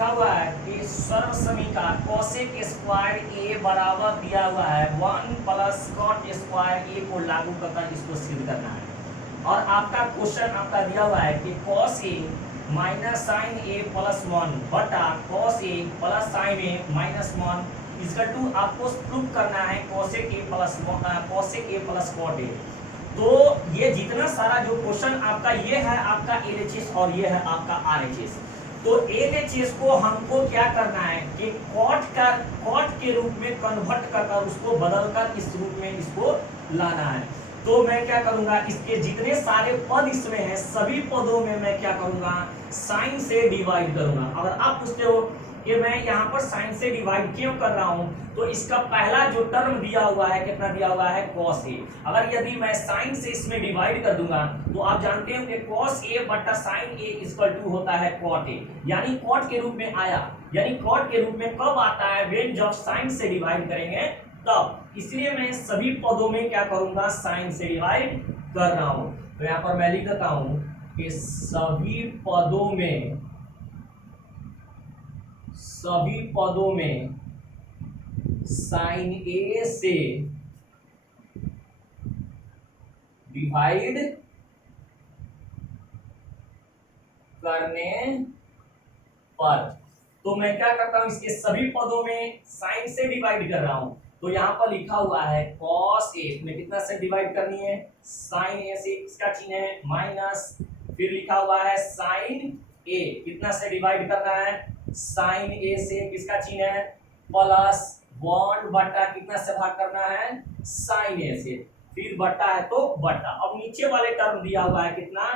लिखा हुआ है कि सर्व समीका कोसेक स्क्वायर ए बराबर दिया हुआ है 1 प्लस कॉट स्क्वायर ए को लागू करकर इसको सिद्ध करना है। और आपका क्वेश्चन आपका दिया हुआ है कि cos A minus sine A plus 1 बटा cos A plus sine A minus 1 इसका टू आपको प्रूव करना है cosec A plus cot A. तो ये जितना सारा जो क्वेश्चन आपका ये है आपका एलएचएस और ये है आपका आरएचएस। तो एलएचएस को हमको क्या करना है कि कॉट के रूप में कन्वर्ट कर उसको बदलकर इस रूप में इसको लाना है। तो मैं क्या करूंगा, इसके जितने सारे पद इसमें हैं सभी पदों में मैं क्या करूंगा, साइन से डिवाइड करूंगा। अगर आप पूछते हो कि मैं यहाँ पर साइन से डिवाइड क्यों कर रहा हूं, तो इसका पहला जो टर्म दिया हुआ है कितना दिया हुआ है, कॉस ए। अगर यदि मैं साइन से इसमें डिवाइड कर दूंगा तो आप जानते हो कि कॉस ए बटा साइन ए इक्वल टू होता है कॉट ए, यानी कॉट के रूप में आया। यानी कॉट के रूप में कब आता है, व्हेन जब साइन से डिवाइड करेंगे तब। इसलिए मैं सभी पदों में क्या करूंगा, साइन से डिवाइड कर रहा हूं। तो यहां पर मैं लिख देता हूं कि सभी पदों में साइन ए से डिवाइड करने पर, तो मैं क्या करता हूं, इसके सभी पदों में साइन से डिवाइड कर रहा हूं। तो यहां पर लिखा हुआ है कॉस ए में कितना से डिवाइड करनी है, साइन ए से, इसका चिन्ह है माइनस, फिर लिखा हुआ है साइन ए कितना से डिवाइड करना है, साइन ए से, किसका चिन्ह है प्लस, 1 बटा कितना से भाग करना है, साइन ए से, फिर बटा है तो बटा। अब नीचे वाले टर्म दिया हुआ है कितना,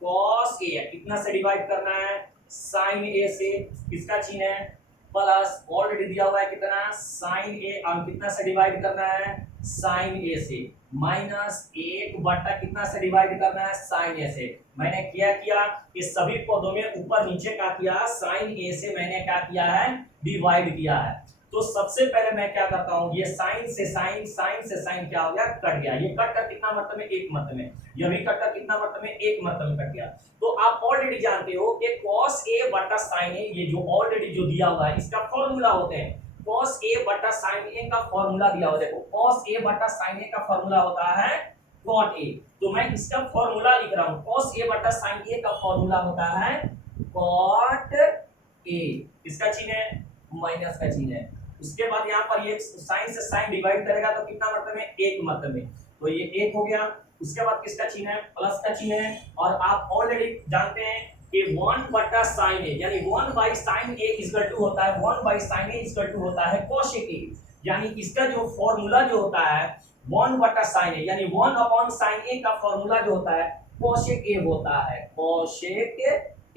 कॉस ए कितना से डिवाइड करना है, साइन ए से, किसका चिन्ह है प्लस, ऑलरेडी दिया हुआ है कितना, साइन ए, अब कितना से डिवाइड करना है, साइन ए से, माइनस 1 बटा कितना से डिवाइड करना है, साइन ए से। मैंने क्या किया कि सभी पदों में ऊपर नीचे का किया, साइन ए से मैंने क्या किया है, डिवाइड किया है। तो सबसे पहले मैं क्या करता हूं, ये साइन से साइन क्या हो गया, कट गया। ये कट कर कितना मतलब में, एक मतलब में, यह भी कट कर कितना मतलब में, एक मतलब में कट गया। तो आप ऑलरेडी जानते हो कि cos a बटा sin a, ये जो ऑलरेडी जो दिया हुआ है इसका फॉर्मूला होते हैं। cos a बटा sin a का फॉर्मूला दिया हुआ है, देखो cos a बटा sin a का फॉर्मूला होता है cot a। तो मैं इसका फॉर्मूला लिख रहा हूं, cos a बटा sin a का फॉर्मूला होता है cot a, इसका चिन्ह है माइनस का चिन्ह है। उसके बाद यहाँ पर ये साइन से साइन डिवाइड करेगा तो कितना मतलब में, एक मतलब में, तो ये एक हो गया। उसके बाद किसका चिन्ह है, प्लस का चिन्ह है। और आप ऑलरेडी जानते हैं कि 1 बटा साइन ए, यानी 1 by sine A equal to होता है, 1 by sine A equal to होता है कोसेक ए। यानी इसका जो फॉर्मूला जो होता है 1 बटा साइन ए, यानी 1 अपॉन साइन ए का फॉर्मूला जो होता है कोसेक ए होता है, कोसेक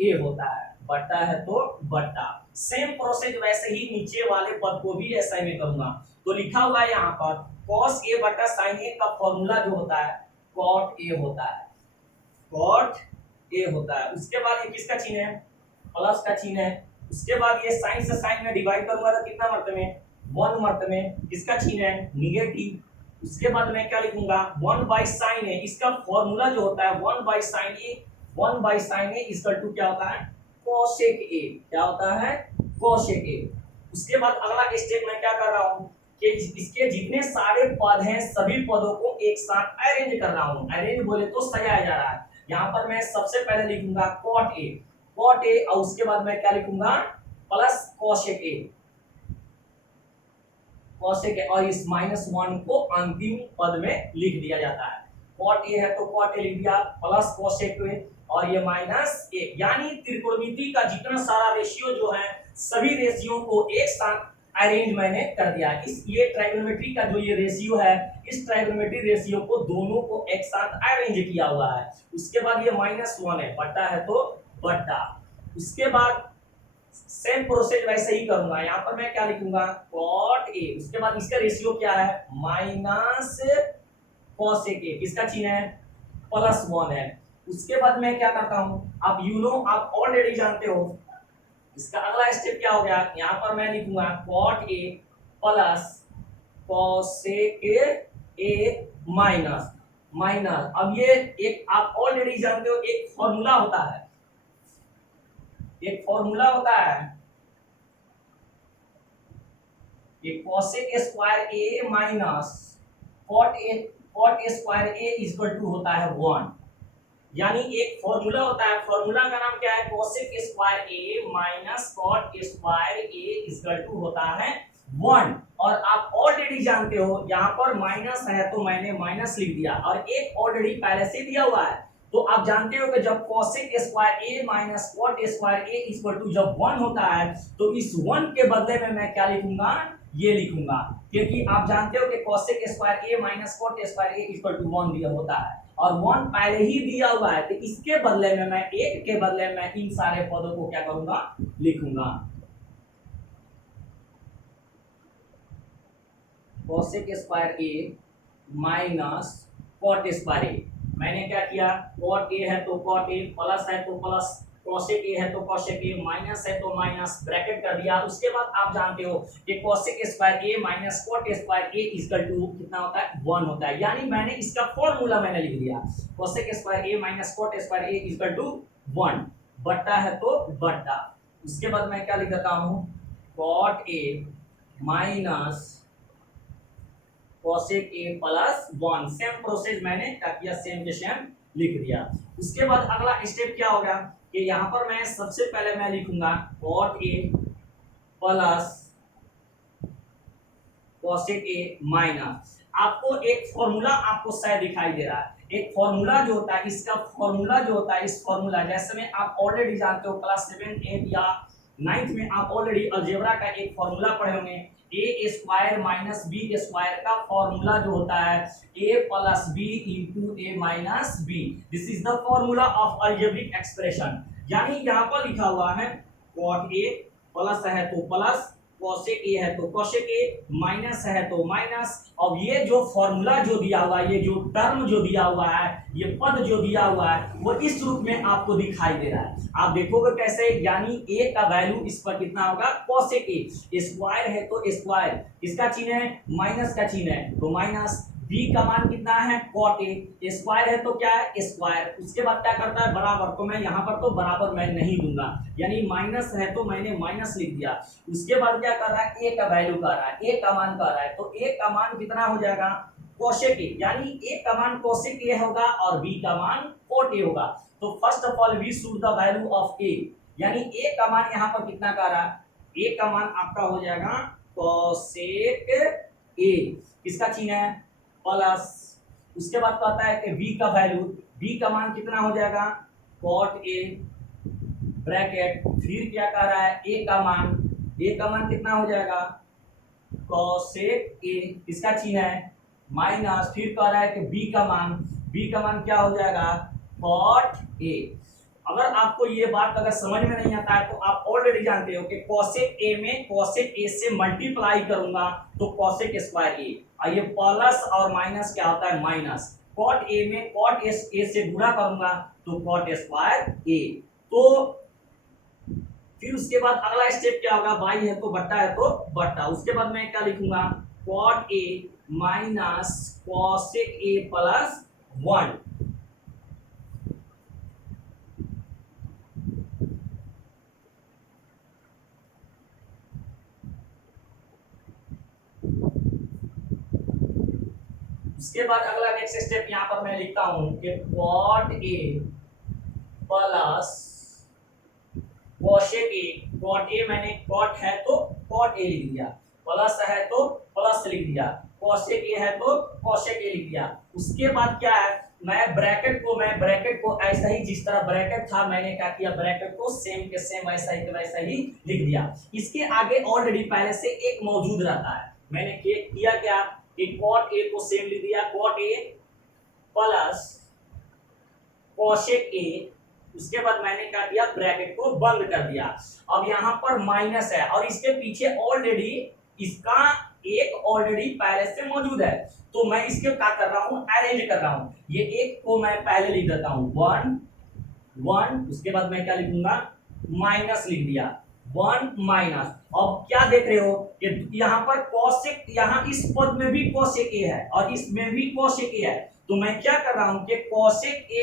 ए होता है, बटा है तो बटा। सेम प्रोसेस वैसे ही नीचे वाले पद को भी ऐसा ही करूंगा। तो लिखा हुआ है यहाँ पर cos a बटा sin a का फॉर्मूला जो होता है cot a होता है, cot a होता है। उसके बाद ये किसका चिन्ह है, प्लस का चिन्ह है। उसके बाद ये साइन से साइन में डिवाइड करूंगा तो कितना मर्तबे में, 1 मर्तबे में, किसका चिन्ह है निगेटिव। उसके बाद मैं क्या लिखूंगा, 1 बाई साइन a, इसका फॉर्मूला जो होता है 1 by sine a, 1 by sine a equal to क्या होता है, कोसेक ए, क्या होता है कोसेक ए। उसके बाद अगला स्टेप मैं क्या कर रहा हूं कि इसके जितने सारे पद हैं सभी पदों को एक साथ अरेंज कर रहा हूं। अरेंज बोले तो सजाया जा रहा है। यहां पर मैं सबसे पहले लिखूंगा कॉट ए, और उसके बाद मैं क्या लिखूंगा, प्लस कोसेक ए, और इस -1 को अंतिम पद में लिख दिया जाता है। कॉट ए है तो कॉट ए लिख दिया, प्लस कोसेक ए, और ये माइनस 1, यानी त्रिकोणमिति का जितना सारा रेशियो जो है सभी रेशियो को एक साथ अरेंज मैंने कर दिया। इस ये ट्राइगोनोमेट्री का जो ये रेशियो है, इस ट्राइगोनोमेट्री रेशियो को दोनों को एक साथ अरेंज किया हुआ है। उसके बाद ये -1 है, बटा है तो बटा। उसके बाद सेम प्रोसेस वैसे ही करूंगा। यहाँ पर मैं क्या लिखूंगा, cot a, उसके बाद इसका रेशियो क्या है, माइनस कोसेक ए, किसका चिन्ह है +1 है। उसके बाद मैं क्या करता हूं, आप ऑलरेडी जानते हो। इसका अगला स्टेप क्या हो गया, यहां पर मैं लिखूंगा cot a plus cosec A minus. अब ये एक आप ऑलरेडी जानते हो, एक फॉर्मूला होता है कि cosec square a minus cot a square a equal to होता है 1। यानी एक फॉर्मूला होता है, फॉर्मूला का नाम क्या है, cosec square a minus cot square a equal to होता है 1। और आप ऑलरेडी जानते हो यहाँ पर माइनस है तो मैंने माइनस लिख दिया, और एक ऑलरेडी पहले से दिया हुआ है। तो आप जानते हो कि जब cosec square a minus cot square a equal to जब 1 होता है तो इस 1 के बदले में मैं क्या लिखूंगा, ये लिखूंगा, क्योंकि आप जानते हो कि cosec square a minus cot square a equal to 1 दिया होता है, और 1 पहले ही दिया हुआ है, तो इसके बदले में मैं एक के बदले में इन सारे पदों को क्या करूंगा, लिखूंगा। cosec square a minus cot square a, मैंने क्या किया, cot a है तो cot a, प्लस है तो प्लस, cosec a है तो cosec a, माइनस है तो माइनस, ब्रैकेट कर दिया। उसके बाद आप जानते हो कि cosec square a minus cot square a equal to कितना होता है, 1 होता है। यानी मैंने इसका फॉर्मूला मैंने लिख दिया, cosec square a minus cot square a equal to 1, बट्टा है तो बट्टा। उसके बाद मैं क्या लिख देता हूँ, cot a minus cosec a plus 1, same process मैंने क्या किया, सेम के सेम लिख दिया। उसके बाद अगला स्टेप क्या होगा कि यहाँ पर मैं सबसे पहले मैं लिखूंगा cot a plus cosec a minus, आपको एक फॉर्मूला आपको शायद दिखाई दे रहा है, एक फॉर्मूला जो होता है, इसका फॉर्मूला जो होता है, इस फॉर्मूला जैसे में आप ऑलरेडी जानते हो, क्लास 7 8 या 9th में आप ऑलरेडी अलजेब्रा का एक फॉर्मूला पढ़े होंगे, A square minus B square का फॉर्मूला जो होता है A plus B into A minus B, this is the formula of algebraic expression. यानी यहाँ पर लिखा हुआ है cot a प्लस है तो प्लस, cosec a है तो cosec a, माइनस है तो माइनस। अब ये जो फॉर्मूला जो दिया हुआ है, ये जो टर्म जो दिया हुआ है, ये पद जो दिया हुआ है, वो इस रूप में आपको दिखाई दे रहा है। आप देखोगे कैसे, यानी a का वैल्यू इस पर कितना होगा, cosec a, स्क्वायर है तो स्क्वायर, किसका चिन्ह है, माइनस का चिन्ह है तो माइनस, b का मान कितना है, cot a, स्क्वायर है तो क्या है, स्क्वायर। उसके बाद क्या करता है, बराबर, तो मैं यहाँ पर तो बराबर मैं नहीं दूंगा, यानी माइनस है तो मैंने माइनस लिख दिया। उसके बाद क्या कर रहा है, a का वैल्यू कर रहा है, a का मान कर रहा है, तो a का मान कितना हो जाएगा, cosec a, यानी a का मान cosec a होगा और b का मान cot a होगा। तो first of all we should the value of a, यानी a का मान यहाँ पर कितना कर रहा है, a का मान आपका हो जाएगा cosec a, किसका चिन्ह है, प्लस। उसके बाद कहता है कि v का वैल्यू, v का मान कितना हो जाएगा, cot a, ब्रैकेट, फिर क्या कर रहा है, a का मान कितना हो जाएगा, cosec a, इसका चिन्ह है माइनस, फिर कह रहा है कि b का मान क्या हो जाएगा, cot a। अगर आपको ये बात अगर समझ में नहीं आता है तो आप ऑलरेडी जानते हो कि cosec a में cosec a से मल्टीप्लाई करूंगा तो cosec स्क्वायर a, और ये प्लस और माइनस क्या होता है, माइनस, cot a में cot a से गुणा करूंगा तो cot स्क्वायर a। तो फिर उसके बाद अगला स्टेप क्या होगा, बाई है तो बट्टा है तो बट्टा। उसके बाद मैं क्या लिखूंगा, cot a minus cosec a plus 1, उसके बाद अगला नेक्स्ट स्टेप यहाँ पर मैं लिखता हूं कि cot a plus cosec a, cot a मैंने cot है तो cot a लिख दिया, प्लस है तो प्लस लिख दिया, cosec a है तो cosec a लिख दिया। उसके बाद क्या है, मैं ब्रैकेट को ऐसा ही, जिस तरह ब्रैकेट था मैंने क्या किया, ब्रैकेट को सेम के सेम वैसा ही लिख दिया। इसके आगे ऑलरेडी पहले से एक मौजूद रहता है, मैंने किया क्या, एक cot a को सेम लिख दिया, cot a plus cosec a। उसके बाद मैंने क्या किया, ब्रैकेट को बंद कर दिया। अब यहाँ पर माइनस है और इसके पीछे ऑलरेडी इसका एक ऑलरेडी पहले से मौजूद है, तो मैं इसके क्या कर रहा हूँ, अरेंज कर रहा हूँ। ये एक को मैं पहले लिख देता हूँ 1, उसके बाद मैं क्या लिखूंगा, माइनस लिख दिया, 1 माइनस। अब क्या देख रहे हो कि यहाँ पर cosec, यहाँ इस पद में भी cosec a है और इसमें भी cosec a है, तो मैं क्या कर रहा हूँ कि cosec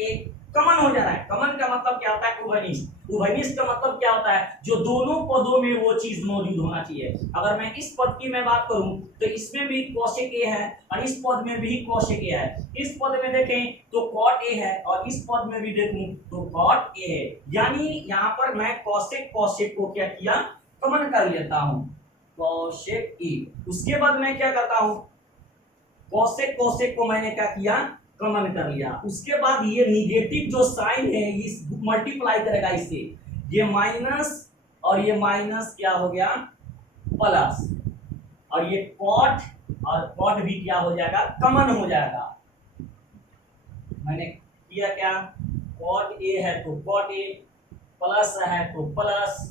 a कमन हो जा रहा है। कमन का मतलब क्या होता है? उभयनिष्ठ। उभयनिष्ठ का मतलब क्या होता है? जो दोनों पदों में वो चीज मौजूद होना चाहिए। अगर मैं इस पद की मैं बात करूं तो इसमें भी कौशिक ए है और इस पद में भी कौशिक ए है। इस पद में देखें तो कॉट ए है और इस पद में भी देखूं तो कॉट ए है। यानी यहां पर मैं कौशिक कौशिक को क्या किया? कमन कर लेता हूं, कौशिक ई। उसके बाद मैं क्या करता हूं? कौशिक कौशिक को मैंने क्या किया? कमन कर लिया। उसके बाद ये निगेटिव जो साइन है इस मल्टीप्लाई करेगा इससे, ये माइनस और ये माइनस क्या हो गया? प्लस। और ये कॉट और कॉट भी क्या हो जाएगा? कमन हो जाएगा। मैंने किया क्या? कॉट ए है तो कॉट ए, प्लस है तो प्लस,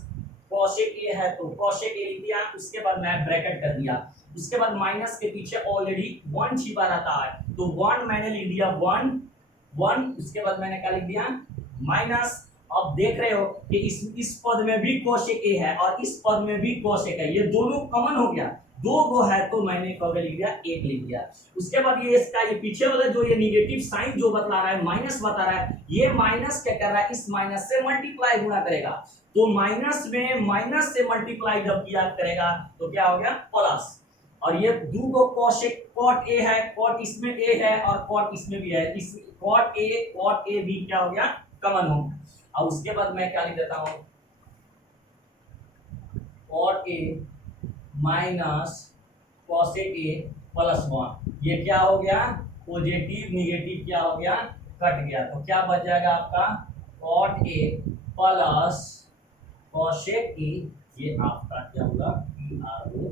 कौशिक ए है तो कौशिक ए लिख दिया। उसके बाद मैं ब्रैकेट कर दिया। उसके बाद माइनस के पीछे ऑलरेडी वन छिपा रहता है तो वन मैंने लिख दिया, वन वन। उसके बाद मैंने क्या लिख दिया? माइनस। अब देख रहे हो कि इस पद में भी कौशिक ए है और इस पद में भी कौशिक है, ये दोनों कॉमन हो गया। दो गो है तो मैंने कभी लिख दिया? एक लिख दिया। उसके बाद ये इसका ये पीछे वाला जो ये निगेटिव साइन जो बतला रहा है, माइनस बता रहा है, ये माइनस क्या कर रहा है? इस माइनस से मल्टीप्लाई गुणा करेगा। तो माइनस में माइनस से मल्टीप्लाई जब किया करेगा तो क्या हो गया? प्लस। और ये दो को कौशिक, कॉट ए है, कॉट इसमें ए है और कॉट इसमें भी है, इस कॉट ए भी क्या हो गया? कॉमन हो। और उसके बाद मैं क्या लिख देता हूं? Cot A minus cosec A plus one. ये क्या हो गया? पॉजिटिव निगेटिव क्या हो गया? कट गया। तो क्या बच जाएगा आपका? Cot A plus cosec A, ये आपका क्या होगा? P R O